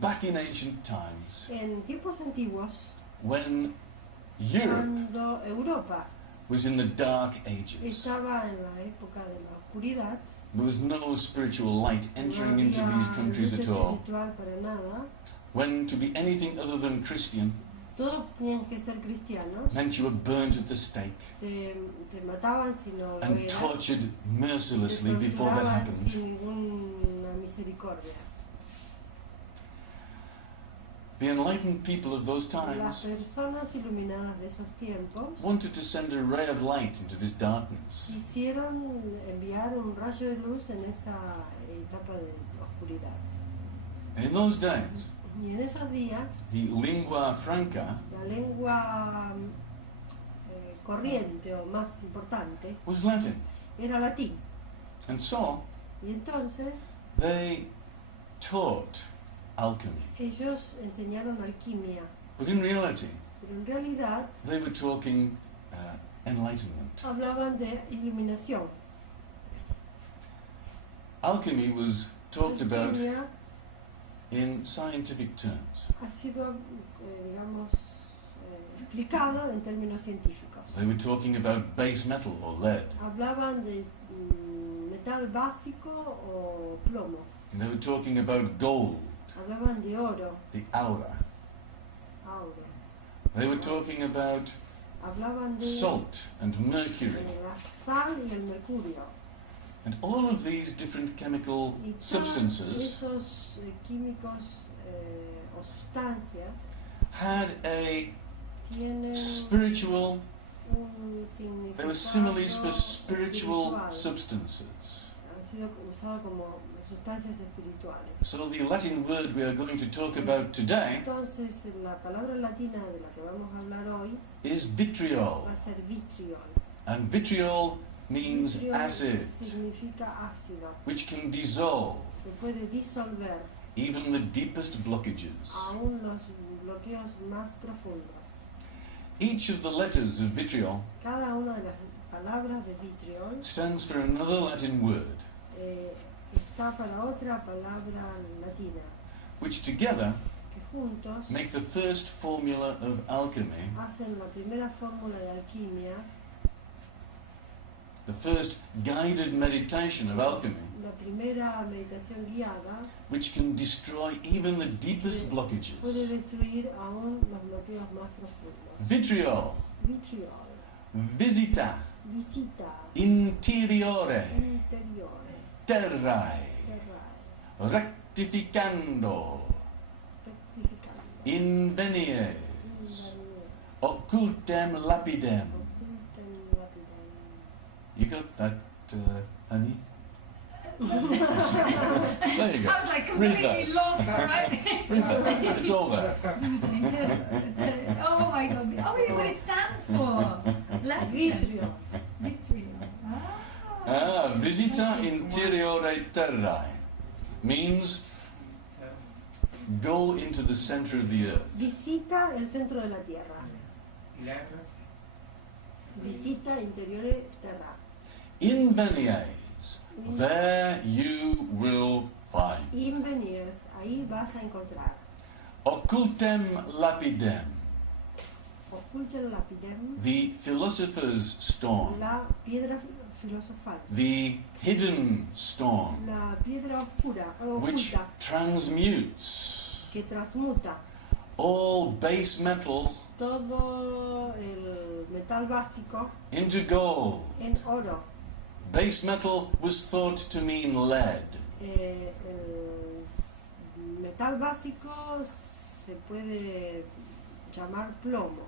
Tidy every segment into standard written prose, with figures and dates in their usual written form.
back in ancient times, En tiempos antiguos, when Europe cuando Europa was in the Dark Ages, estaba en la época de la oscuridad, there was no spiritual light entering into no these había countries luz at all, espiritual para nada, when to be anything other than Christian todos tenían que ser cristianos, meant you were burnt at the stake te mataban si no lo and eras, tortured mercilessly te before that torturaban happened. sin ninguna misericordia. The enlightened people of those Las times personas iluminadas de esos tiempos wanted to send a ray of light into this darkness. quisieron enviar un rayo de luz en esa etapa de oscuridad. In those days, Y en esos días, the lingua franca la lengua corriente o más importante was Latin. era latín. And so, Y entonces they taught alchemy. ellos enseñaron alquimia, But in reality, pero en realidad they were talking enlightenment. hablaban de iluminación. Alchemy was talked about Alquimia in scientific terms. ha sido, digamos, explicado en términos científicos. They were talking about base metal or lead. Hablaban de metal básico o plomo. They were talking about gold, Hablaban de oro, the aura. aura. They were talking about Hablaban de salt and mercury. la sal y el mercurio. And all of these different chemical Y todos substances esos químicos o sustancias had a tienen spiritual, un significado they were similes for spiritual espiritual. substances. Han sido usados como sustancias espirituales. So the Latin word we are going to talk about today Entonces, la palabra latina de la que vamos a hablar hoy is vitriol. va a ser vitriol. And vitriol means Vitriol acid, significa ácido, which can dissolve que puede disolver even the deepest blockages. aún los bloqueos más profundos. Each of the letters of vitriol Cada una de las palabras de vitriol stands for another Latin word, está para otra palabra latina, which together que juntos make the first formula of alchemy, hacen la primera fórmula de alquimia, the first guided meditation of alchemy, la primera meditación guiada, which can destroy even the deepest puede blockages. destruir aún los bloqueos más profundos. Vitriol, Vitriol, Visita, Visita, Interiore, Interiore, Terrae, Terrae, Rectificando, Rectificando, Invenies, Invenies, Occultem, Lapidem. Occultem, Lapidem. You got that, honey? There you go. I was like Read completely that. lost, right? Read that. It's all there. Oh my god. Oh, yeah, what it stands for. Vitriol. Vitriol. Ah. Visita Interiore Terrae means go into the center of the earth. Visita el centro de la tierra. Visita Interiore Terra. Invenies, there you will find. Invenies, ahí vas a encontrar. Occultem Lapidem, Occultem Lapidem, the philosopher's stone, la piedra filosofal, the hidden stone, la piedra oscura, which oculta, transmutes que transmuta all base metal todo el metal básico into gold. en oro. Base metal was thought to mean lead. El metal básico se puede llamar plomo,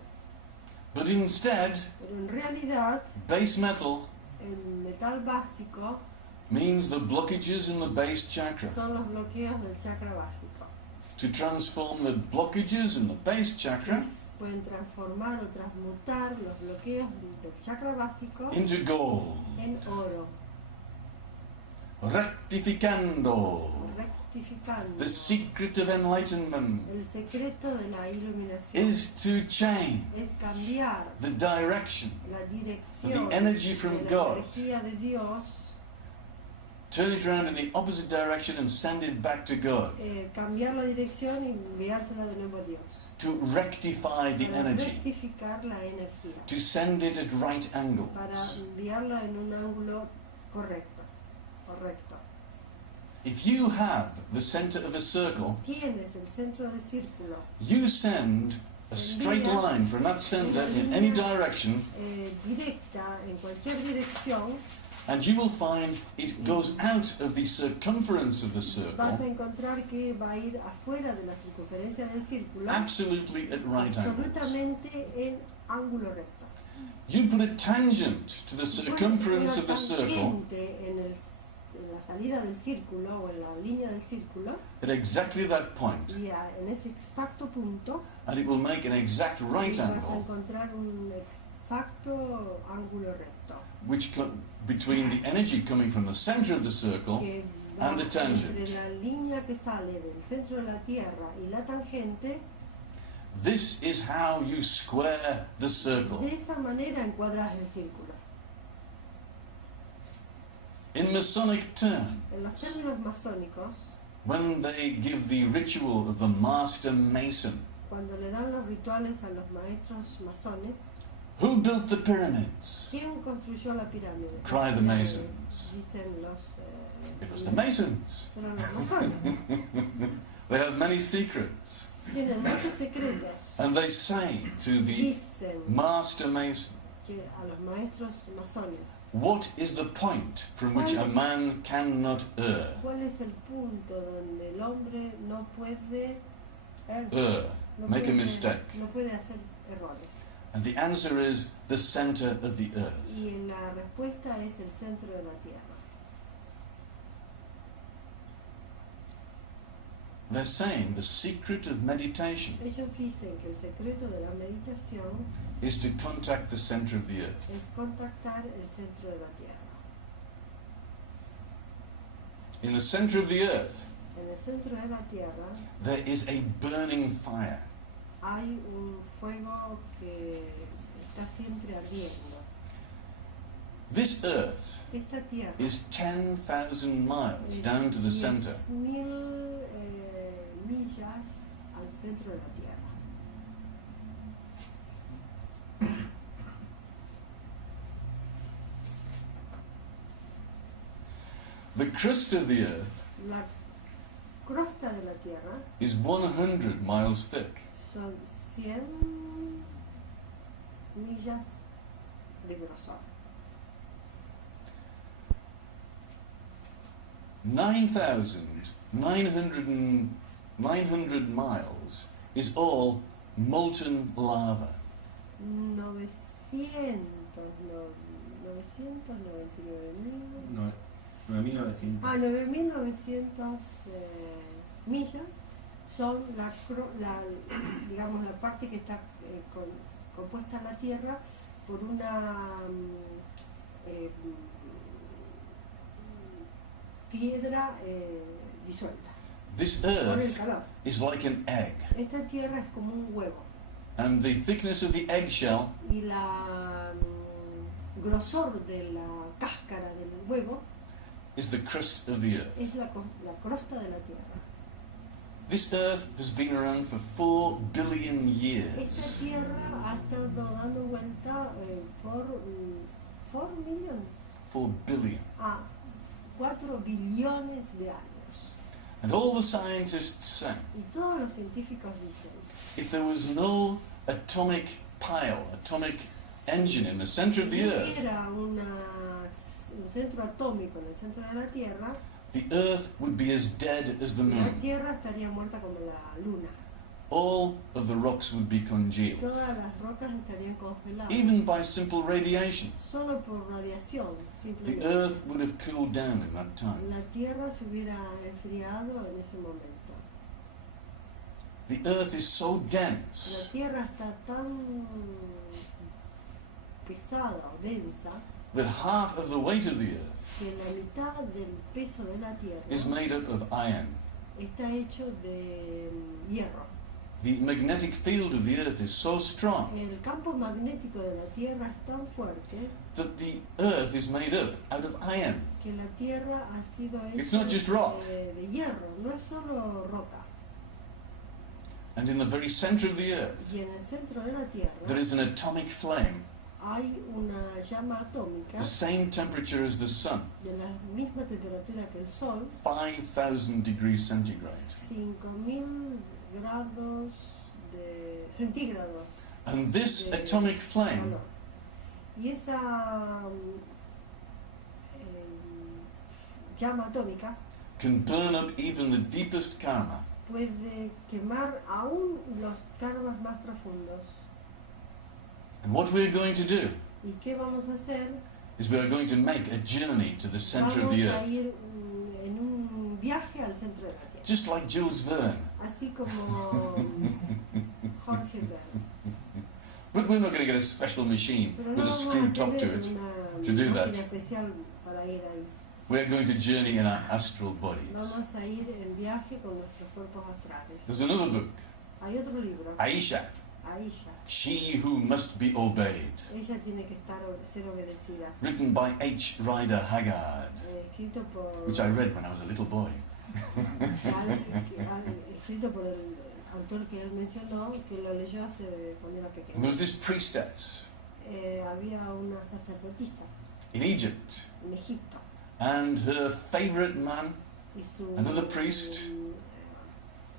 But instead, pero en realidad base metal el metal básico means the blockages in the base chakra. son los bloqueos del chakra básico. To transform the blockages in the base chakra Pueden transformar o transmutar los bloqueos del chakra básico into gold. en oro, Rectificando, rectificando. the secret of enlightenment El secreto de la iluminación is to change es cambiar the direction la of dirección the energy from de la God energía de Dios turn it around in the opposite direction and send it back to God. Cambiar la dirección y enviársela de nuevo a Dios. To rectify the Para energy. rectificar la energía. To send it at right Para angles. enviarla en un ángulo correcto. If you have the center of a circle, Tienes el centro del círculo you send a straight line from that center in any direction, directa en cualquier dirección, and you will find it goes out of the circumference of the vas a circle encontrar que va a ir afuera de la circunferencia del círculo, absolutely at right angles. absolutamente en ángulo recto. You put a tangent to the circumference of the circle En la salida del círculo o en la línea del círculo, at exactly that point, y en ese exacto punto and it will make an exact right vas a angle encontrar un exacto ángulo recto between the energy coming from the center of the circle que va and the tangent. entre la línea que sale del centro de la Tierra y la tangente. This is how you square the circle. De esa manera encuadras el círculo. In Masonic terms, En los términos masónicos, when they give the ritual of the master mason, cuando le dan los rituales a los maestros masones, who built the pyramids? ¿quién construyó la pirámide? Cry the masons. Dicen los... It was the masons. Fueron los masones. They have many secrets. Tienen muchos secretos. And they say to the Dicen master mason, que a los maestros masones, what is the point from which a man cannot err? ¿cuál es el punto donde el hombre no puede Make a mistake. No puede hacer errores? And the answer is the center of the earth. Y la respuesta es el centro de la Tierra. They're saying the secret of meditation Ellos dicen que el secreto de la meditación is to contact the center of the earth. es contactar el centro de la Tierra. In the center of the earth, En el centro de la Tierra there is a burning fire. hay un fuego que está siempre ardiendo. This earth Esta Tierra is 10,000 miles down to the center. 10.000 millas al centro de la Tierra. The crust of the earth La crosta de la Tierra is 100 miles thick. son 100 millas de grosor. 900 miles is all molten lava. 999.000 9.900. 9.900 millas son digamos, la parte que está compuesta en la Tierra por una piedra disuelta This por el earth calor. is like an egg, Esta Tierra es como un huevo and the thickness of the eggshell y la grosor de la cáscara del huevo is the crust of the earth. es la crosta de la Tierra. This earth has been around for 4 billion Esta years. Tierra ha estado dando vuelta por 4 millones 4 billion. a 4 billones de años. And all the scientists say, Y todos los científicos dicen, if there was no atomic engine in the center of the si earth, hubiera un centro atómico en el centro de la Tierra, the earth would be as dead as the la moon. Tierra estaría muerta como la luna. All of the rocks would be congealed, Todas las rocas estarían congeladas. even by simple radiation. Solo por radiación, The simplemente. earth would have cooled down in that time. La Tierra se hubiera enfriado en ese momento. The earth is so La dense Tierra está tan pesada o densa that half of the weight of the earth que la mitad del peso de la Tierra is made up of iron. está hecho de hierro. the magnetic field of the Earth is so strong El campo magnético de la Tierra es tan fuerte that the Earth is made up out of iron. que la Tierra ha sido It's hecha not just rock. de hierro, no es solo roca. And in the very center of the Earth, Y en el centro de la Tierra there is an atomic flame, hay una llama atómica the same temperature as the sun, de la misma temperatura que el Sol, 5,000 degrees centigrade. 5000 grados centígrados. And this de atomic flame calor. Y esa llama atómica can burn up even the deepest karma. puede quemar aún los karmas más profundos. And what we're going to do ¿Y qué vamos a hacer? is we are going to make a journey to the center of Vamos the a Earth. ir en un viaje al centro de la Tierra. Just like Jules Verne. Así como Jorge Verne. But we're not going to get a special machine Pero with no a vamos screw a top to tener it. una to do that. máquina especial para ir ahí. We're going to journey in our astral bodies. Vamos a ir en viaje con nuestros cuerpos astrales. There's another book, Hay otro libro, Aisha, Aisha. She Who Must Be Obeyed, Ella tiene que ser obedecida. written by H. Rider Haggard, Escrito por which I read when I was a little boy. escrito por el autor que él mencionó, que lo leyó cuando era And there pequeño. was this priestess Había una sacerdotisa in Egypt, en Egipto and her favorite man y su Another priest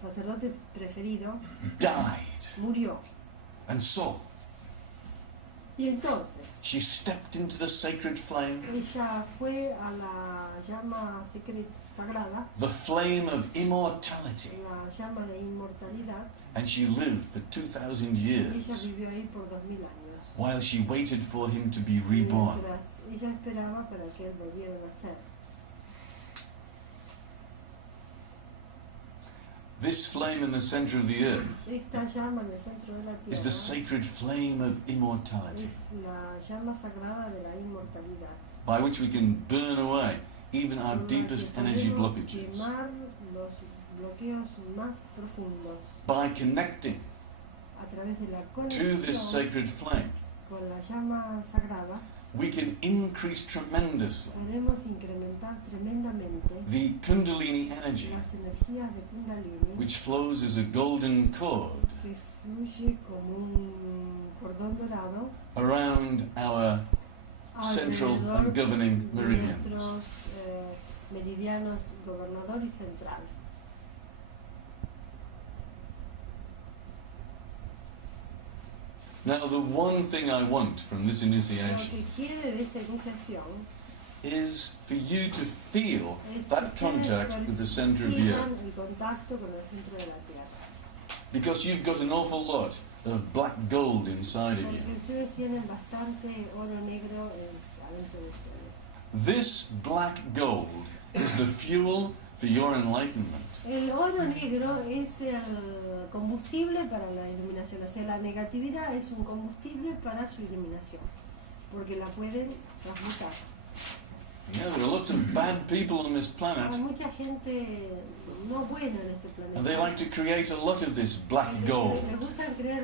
sacerdote preferido died. murió. And so Y entonces she stepped into the sacred flame, ella fue a la llama sagrada, the flame of immortality, la llama de inmortalidad, and she lived for 2,000 y ella years vivió ahí por 2000 años. while she waited for him to be reborn. Mientras ella esperaba para que él volviera a nacer. This flame in the center of the earth Esta llama en el centro de la is the tierra sacred flame of immortality, es la llama sagrada de la inmortalidad. by which we can burn away even our Con la deepest que energy podemos blockages quemar los bloqueos más profundos by connecting a través de la to this conexión sacred flame. con la llama sagrada. We can increase tremendously Podemos incrementar tremendamente the Kundalini energy, las energías de Kundalini, which flows as a golden cord que fluye como un cordón dorado around our central alrededor and governing de meridians. nuestros meridianos gobernador y central. Now, the one thing I want from this Lo initiation que quiere de esta iniciación is for you to feel es that que contact with the center of the perciban earth. el contacto con el centro de la Tierra. Because you've got an awful lot of black gold inside of Porque you. ustedes tienen bastante oro negro adentro de ustedes. This black gold is the fuel for your enlightenment. El oro negro es el combustible para la iluminación, o sea, la negatividad es un combustible para su iluminación, porque la pueden transmutar. Yeah, there are lots of bad people on this Hay planet, mucha gente no buena en este planeta. and they like to create a lot of this black Y gold les gusta crear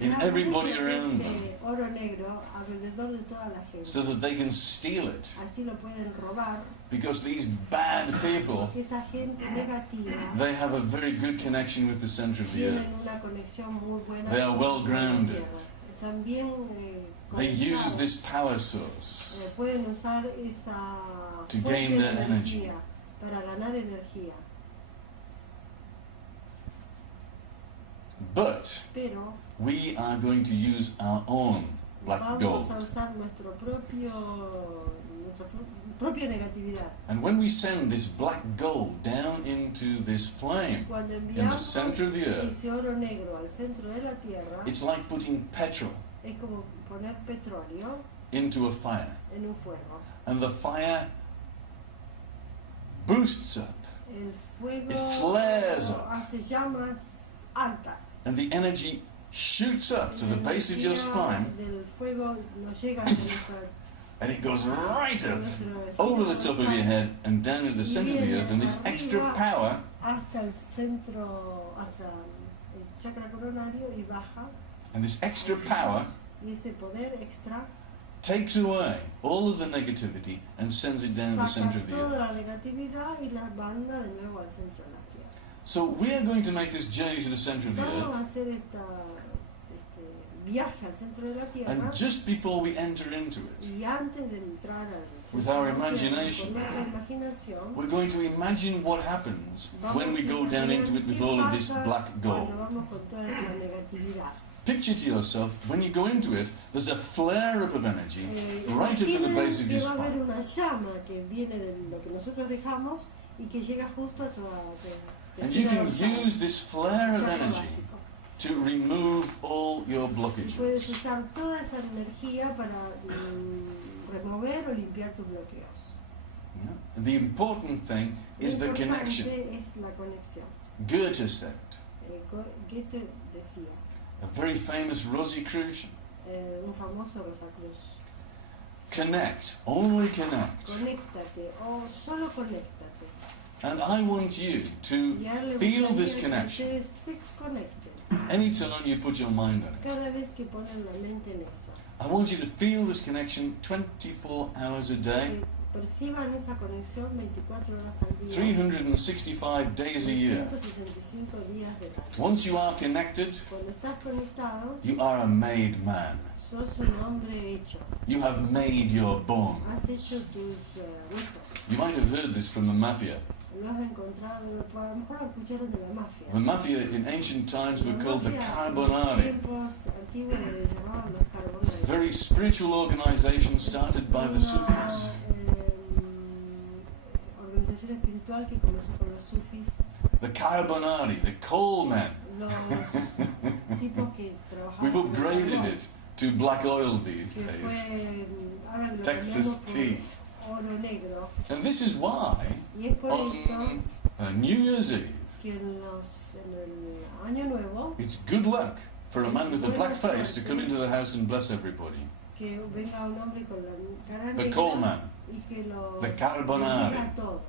in everybody mucho around oro negro alrededor de toda la gente. so that they can steal it. Así lo pueden robar, Because these bad people, porque esa gente negativa they have a very good connection with the center of the tienen earth. una conexión muy buena. They are con well la grounded. tierra. Están bien They use conectados. this power source Pueden usar esa to fuente gain de their energy. energía para ganar energía. But Pero we are going to use our own black vamos gold. a usar nuestra propia negatividad. And when we send this black gold down into this flame Cuando in the enviamos center of the earth, ese oro negro al centro de la tierra, it's like putting petrol es como poner petróleo into a fire. en un fuego. And the fire boosts up, El fuego It flares up. hace llamas altas. and the energy shoots up to the base of your La energía spine, del fuego nos llega hasta nuestra and it goes right up over the top of your head and down to the center of the earth. And this extra power hasta el centro, hasta el chakra coronario y baja. And this extra power Y ese poder extra takes away all of the negativity and sends it down the center of the toda earth. la negatividad y la manda de nuevo al centro de la Tierra. So we are going to make this journey to the center of the Vamos a earth, hacer este viaje al centro de la Tierra. and just before we enter into it, Y antes de entrar al centro with our de la Tierra, imagination, con nuestra imaginación, we're going to imagine what happens when we go down into it with all of this black gold. cuando vamos con toda esa negatividad. Picture to yourself, when you go into it, there's a flare-up of energy right up to the Imaginen base of que your va a haber spine. una llama que viene de lo que nosotros dejamos y que llega justo a toda And you can use this flare of chakra energy básico. to remove all your Y puedes blockages. usar toda esa energía para remover o limpiar tus bloqueos. Yeah. The important thing is Lo the connection. importante es la conexión. Goethe said, Goethe decía, a very famous Rosicrucian, un famoso Rosacruz, connect, only connect. conéctate o solo conéctate. And I want you to Y a él le feel gustaría this que connection ustedes se conecten anytime you put your mind on it. cada vez que ponen la mente en eso. I want you to feel this connection 24 hours a day, Que perciban esa conexión 24 horas al día, 365 days a year. 365 días del año. Once you are connected, Cuando estás conectado, you are a made man. sos un hombre hecho. You have made your bone. Has hecho tus huesos. You might have heard this from the mafia. Lo has encontrado, a lo mejor lo escucharon de la mafia. The mafia in ancient times were La called the mafia en Carbonari. tiempos antiguos le llamaban los carbonari. Very spiritual organization started by the Sufis. Organización espiritual que comenzó con los sufis, The Carbonari, the coal men. los tipos que trabajaban We've con upgraded carbón, it to black oil these que days. fue, ahora lo Texas cambiamos por tea. oro negro. And this is why Y es por eso on New Year's Eve, que en el Año Nuevo, it's good luck for a man with a black face to come into the house and bless everybody. que venga un hombre con la cara The negra coal man, y que lo the Carbonari. bendiga a todos.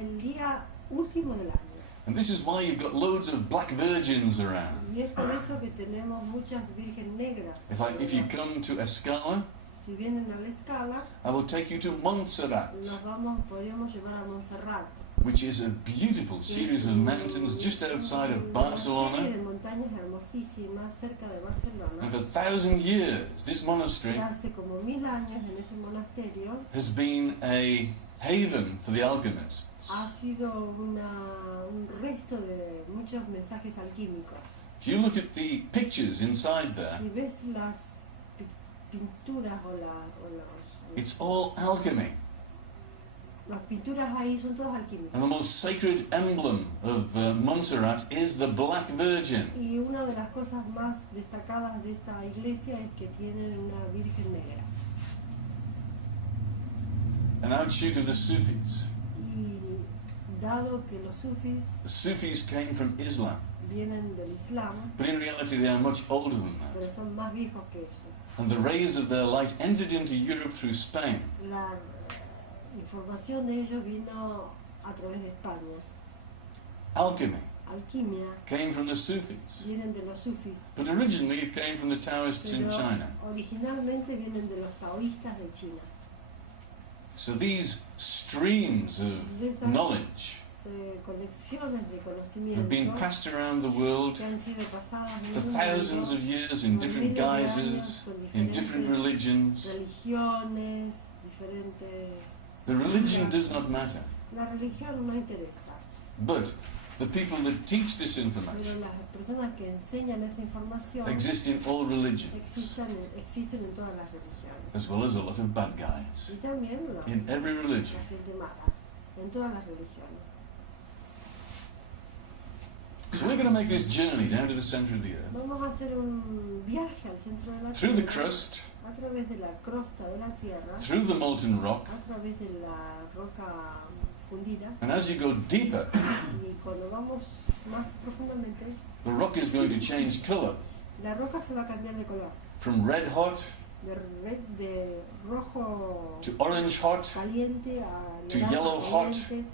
El día último del año. And this is why you've got loads of black virgins around. Y es por eso que tenemos muchas virgen negras. If you come to Escala, Si vienen a la escala, I will take you to Montserrat, podríamos llevar a Montserrat. which is a beautiful series of mountains just outside of Una serie Barcelona. de montañas hermosísimas cerca de Barcelona. And for 1,000 years, this monastery Hace como 1000 años en ese monasterio has been a haven for the alchemists. ha sido un resto de muchos mensajes alquímicos. If you look at the pictures inside there, Si ves las pinturas o los it's all alchemy. las pinturas ahí son todas alquímicas. And the most sacred emblem of Montserrat is the Black Virgin. Y una de las cosas más destacadas de esa iglesia es que tienen una virgen negra. An outshoot of the Sufis. Y dado que los sufis The Sufis came from Islam, vienen del Islam, but in reality they are much older than that. pero son más viejos que eso. And the rays of their light entered into Europe through Spain. La información de ellos vino a través de España. Alchemy Alquimia came from the Sufis, vienen de los sufis, but originally it came from the Taoists in pero China. originalmente vienen de los taoístas de China. So these streams of De esas knowledge conexiones de have been conocimiento passed around the world que han sido pasadas en for el thousands mundo, of years in different guises, in different religions. religiones, diferentes. The religion does not matter, La religión no interesa, but the people that teach this pero information las personas que enseñan esa información exist in all religions, existen en todas las religiones. as well as a lot of bad guys Y también in every religion. la gente mala, en todas las religiones. So we're going to make this journey down to the center of the earth, Vamos a hacer un viaje al centro de la through the Tierra, crust, a través de la crosta de la Tierra, through the molten rock, a través de la roca fundida, and as you go deeper, y cuando vamos más profundamente, the rock is going to change color la roca se va a cambiar de color, from red hot de rojo to orange hot caliente a to naranja yellow hot caliente,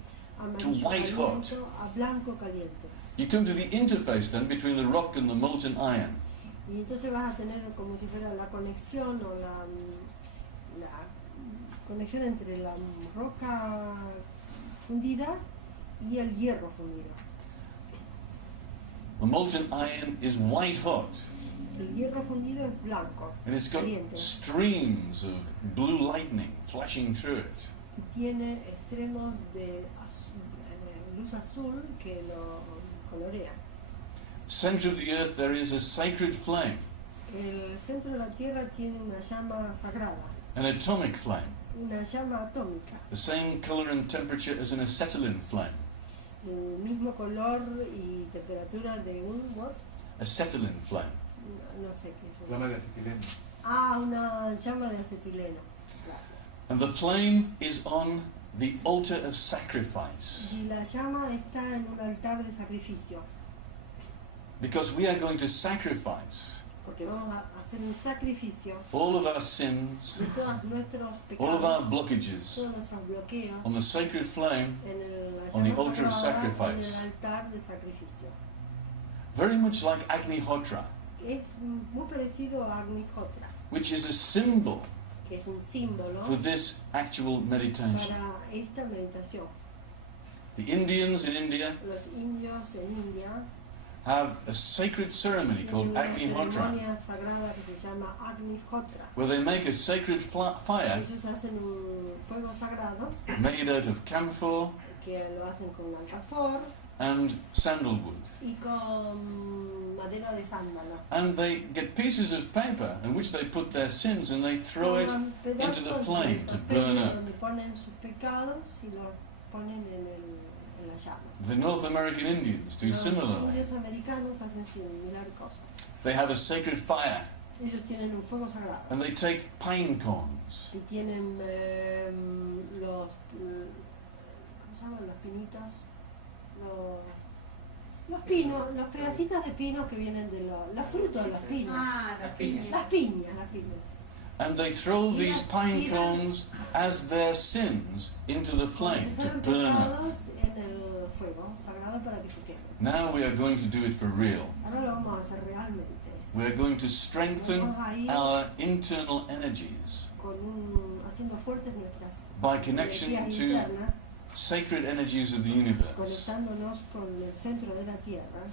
to amarillo white hot. caliente a blanco caliente. You come to the interface then between the rock and the molten iron. Y entonces vas a tener como si fuera la conexión o la conexión entre la roca fundida y el hierro fundido. The molten iron is white hot, El hierro fundido es blanco, and it's got caliente, streams of blue lightning flashing through it. y tiene extremos de luz azul que lo colorea. Center of the earth there is a sacred flame, El centro de la Tierra tiene una llama sagrada, an atomic flame, una llama atómica, the same color and temperature as an acetylene flame. el mismo color y temperatura de un what? Acetylene flame. No sé qué es. Llama de acetileno. Una llama de acetileno. Gracias. And the flame is on the altar of sacrifice, Y la llama está en un altar de sacrificio, because we are going to sacrifice porque vamos a hacer un sacrificio all of our sins, de todos nuestros all of our pecados, blockages todos nuestros bloqueos on the sacred flame, la on the llama altar of sagrada, sacrifice. en el altar de sacrificio. very much like Agnihotra, Es muy parecido a Agnihotra, which is a symbol que es un símbolo for this actual meditation. para esta meditación. The Indians in India Los indios en India have a sacred ceremony tienen called una Agnihotra, ceremonia sagrada que se llama Agnihotra. where they make a sacred fire Ellos hacen un fuego sagrado made out of camphor que lo hacen con alcanfor and sandalwood. y con madera de sándalo. And they get pieces of paper in which they put their sins and they throw it Toman into the pedazos flame de to papel burn up. donde ponen sus pecados y los ponen en la llama. The North American Indians do Los similarly. indios americanos hacen similar cosas. They have a sacred fire Ellos tienen un fuego sagrado and they take pine cones y tienen ¿cómo se llaman? Los pinitos. Los pinos, los pedacitos de pinos que vienen de los frutos de los pinos. Las piñas. Las piñas. and they throw these pine cones as their sins into the Como si flame to fueran burn up. pecados en el fuego sagrado para que se quemen. Now we are going to do it for real. Ahora lo vamos a hacer realmente. We are going to strengthen our internal energies Haciendo fuertes nuestras by connection energías to internas, sacred energies of the universe. conectándonos con el centro de la Tierra.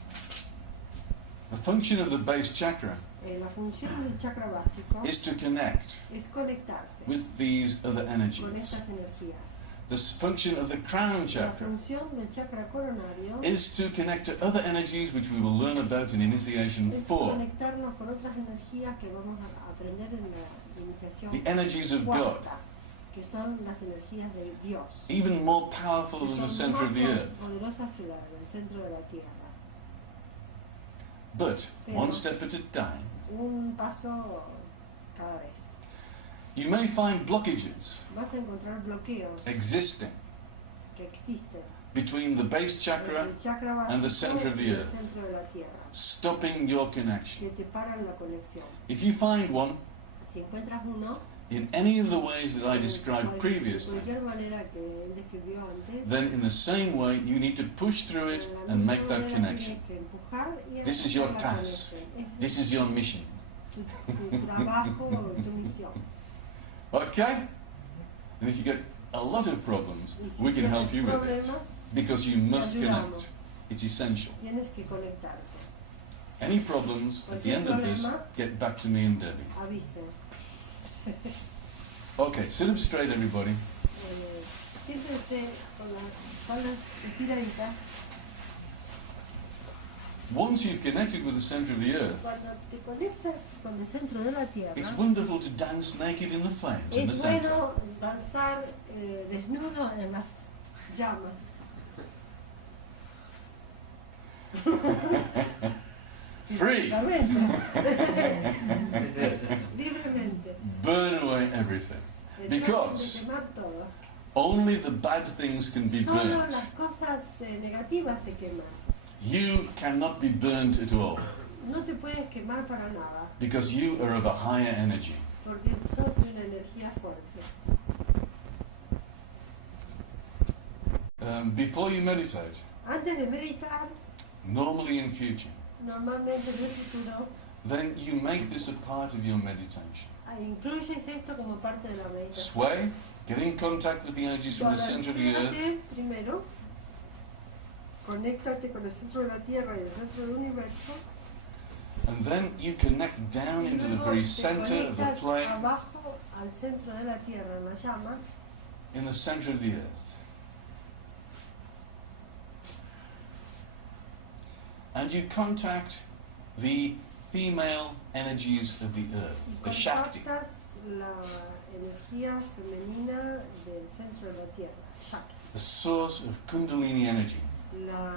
The function of the base chakra La función del chakra básico is to connect es conectarse with these other con energies. estas energías. The function of the crown La chakra función del chakra coronario is to connect to other energies which we will learn about in Initiation es 4. conectarnos con otras energías que vamos a aprender en la iniciación The energies of God, cuarta, que son las energías de Dios, even more powerful que than the son center of the más earth. poderosas que las del centro de la Tierra. But one step at a time. Un paso cada vez. You may find blockages Vas a encontrar bloqueos existing que existen between the base entre chakra el chakra básico and the center of the y el earth, centro de la Tierra, stopping your connection. que te paran la conexión. If you find one Si encuentras uno, in any of the ways that I described de previously, cualquier manera que él describió antes, then in the same way you need to push through it de la and misma make that manera connection. tienes que empujar y This is hacer your la task. conexión. This is your mission. Tu trabajo, tu misión. Okay? And if you get a lot of problems, Y si we can tienes help you with it. problemas, Because you must te ayudamos. connect. It's essential. Tienes que conectarte. Any problems at the end of this, get back to me and Debbie. Avise. Okay, sit up straight, everybody. Siéntese con las espaldas estiraditas. Once you've connected with the center of the earth, Cuando te conectas con el centro de la Tierra, it's wonderful to dance naked in the flames in the es center. bueno danzar desnudo en las llamas. Free! Libremente. Burn away everything. Because Quemar todo. only the bad things can be Solo burnt. las cosas negativas se queman. You cannot be burnt at all. No te puedes quemar para nada, Because you are of a higher energy. porque sos una energía fuerte. before you meditate, Antes de meditar, normally in future, normalmente en el futuro, then you make this a part of your meditation. incluyes esto como parte de la meditación. Sway, get in contact with the energies from the center of the earth, Balancéate primero, conéctate con el centro de la Tierra y el centro del universo. and then you connect down Y into the luego very te center of the conectas flame abajo al centro de la Tierra, en la llama, in the center of the earth. And you contact the female energies of the earth, y the Shakti. contactas la energía femenina del centro de la Tierra, Shakti, The source of Kundalini energy. la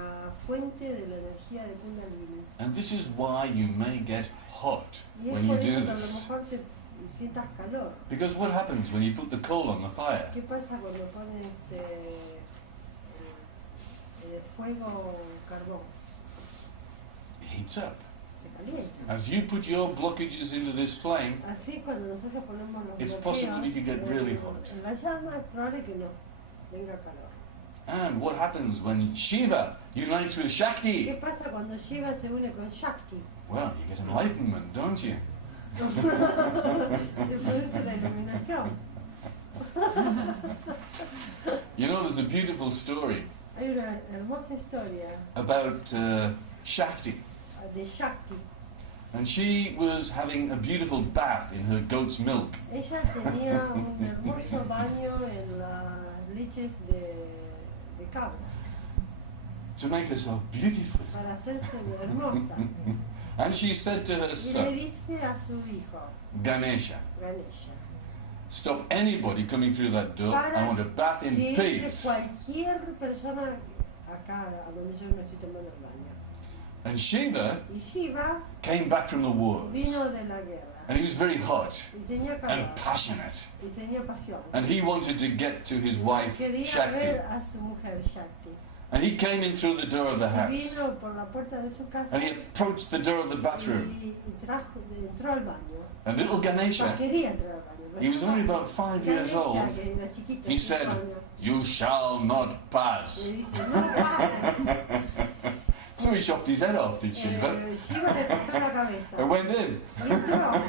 fuente de la energía de Kundalini. And this is why you may get hot Y es when you por do eso que a lo this. mejor te sientas calor. Because what happens when you put the coal on the fire? ¿Qué pasa cuando pones en el fuego carbón? It heats up. Se calienta. As you put your blockages into this flame, Así cuando nosotros ponemos los it's bloqueos possible you could get really hot. en la llama, es probable que no venga calor. And what happens when Shiva unites with ¿Qué Shakti? pasa cuando Shiva se une con Shakti? Well, you get enlightenment, don't you? Se produce la iluminación. You know, there's a beautiful story Hay una hermosa historia about Shakti. de Shakti. And she was having a beautiful bath in her goat's milk. Ella tenía un hermoso baño en las leches de cabra To make herself beautiful. para hacerse hermosa. And she said to her Y le son, dice a su hijo, Ganesha, Ganesha, stop anybody coming through that door. I want a bath in que entre peace. cualquier persona acá a donde yo me estoy tomando el baño. And Shiva Y Shiva came back from the wars. vino de la guerra And he was very hot y tenía calor and passionate. y tenía pasión. And he wanted to get to his wife, Quería Shakti. ver a su mujer Shakti. And he came in through the door of the Y house. vino por la puerta de su casa And he approached the door of the bathroom. y entró al baño. And little No Ganesha, quería entrar al baño. he was only about 5 years Ganesha, old, que era chiquito, he 5 said, años, "You shall not pass." le dice, no pases. So he chopped his head off, did Shiva, Shiva le cortó la cabeza. and went in. Y entró.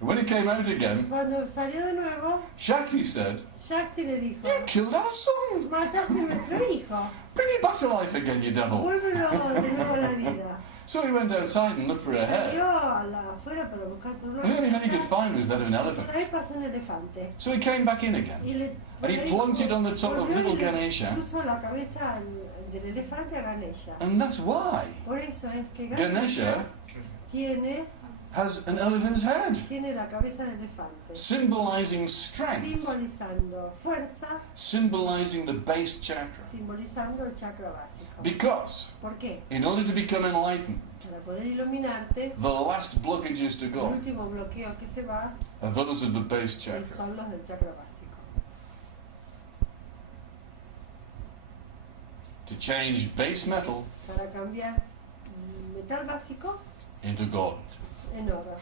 And when he came out again, Cuando salió de nuevo, Shakti said, Shakti le dijo, "You killed our son. mataste a nuestro hijo. Bring him back to life again, you devil." Vuélvelo de nuevo a la vida. So he went outside and looked for a Salió head. afuera para buscar por una And the only head he could cabeza. find was that of an elephant. Por ahí pasó un elefante. So he came back in Y again. le, And he por ahí plunked it on the top of volvió y little le Ganesha. puso la cabeza del elefante a Ganesha. And that's why Por eso es que Ganesha tiene has an elephant's head, la cabeza del elefante, symbolizing strength, simbolizando fuerza, symbolizing the base chakra. simbolizando el chakra básico. Because ¿Por qué? in order to become enlightened, Para poder iluminarte, the last blockages to el go último bloqueo que se va are those of the base chakra. son los del chakra básico. To change base metal Para cambiar metal básico into gold. en oro.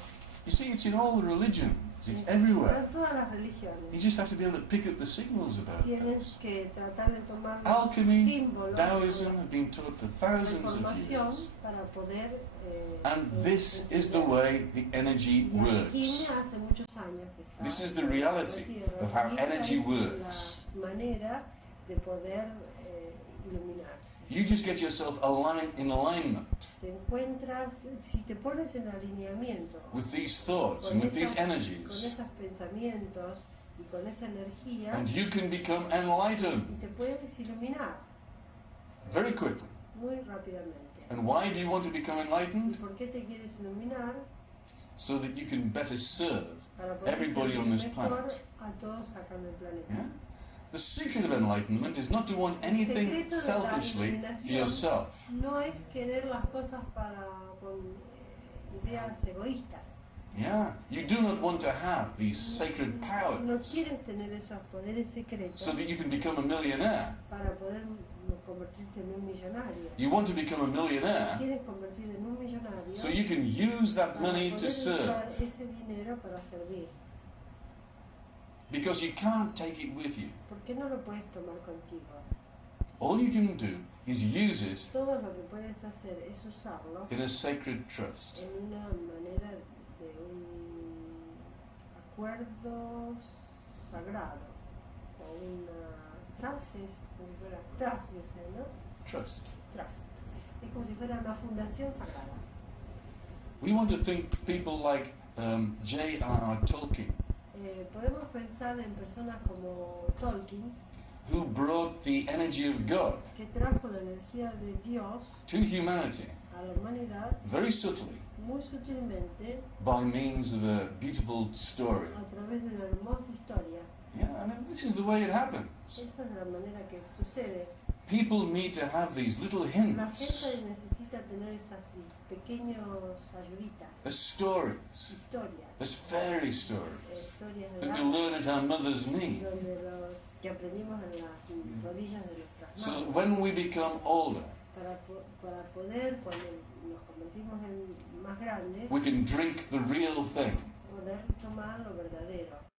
You see, it's in all the religions. It's Está everywhere. en todas las You religiones. just have to be able to pick up the signals about Tienes this. que tratar de tomar los Alchemy, símbolos, Taoism have been taught for la thousands of información years. para poder And this is the way the energy y works. alquimia hace muchos años que está This is the en la reality tierra. of how Y esa energy es works. la manera de poder iluminar. You just get yourself in alignment Te encuentras, si te pones en alineamiento with these thoughts con, and with these con energies, esos pensamientos y con esa energía, and you can become y enlightened te puedes iluminar very quickly. muy rápidamente. And why do you want to become ¿Y enlightened? por qué te quieres iluminar? So that you can better serve Para poder everybody on servir this mejor planet. a todos acá en el planeta. Yeah? The secret of enlightenment is not to want El anything secreto de la selfishly for iluminación yourself. no es querer las cosas con ideas egoístas. Yeah? You do not want to have these sacred No powers quieres tener esos poderes secretos so that you can become a millionaire. para poder convertirte en un millonario. You want to become a millionaire Quieres convertir en un millonario so you can use that para money poder to serve. usar ese dinero para servir. Because you can't take it with you. ¿Por qué no lo puedes tomar contigo? All you can do is use it Todo lo que puedes hacer es usarlo in a sacred trust. en una manera de un acuerdo sagrado o una trust es como si fuera trust, you say, ¿no? Trust. Trust. Es como si fuera una fundación sagrada. We want to think people like J.R.R. Tolkien, Podemos pensar en personas como Tolkien, who brought the energy of God que trajo la energía de Dios to humanity a la humanidad very subtly muy sutilmente by means of a beautiful story. a través de una hermosa historia. Yeah, I mean, this is the way it happens. Esa es la manera que sucede. People need to have these little La hints gente necesita tener esas pequeños ayuditas, as stories, historias, as fairy stories historias de that we hadas, learn at our mother's knee. donde los que aprendimos en las rodillas de nuestras So that madres, when we become older, para poder, cuando nos convertimos en más grandes, we can drink the real thing. poder tomar lo verdadero.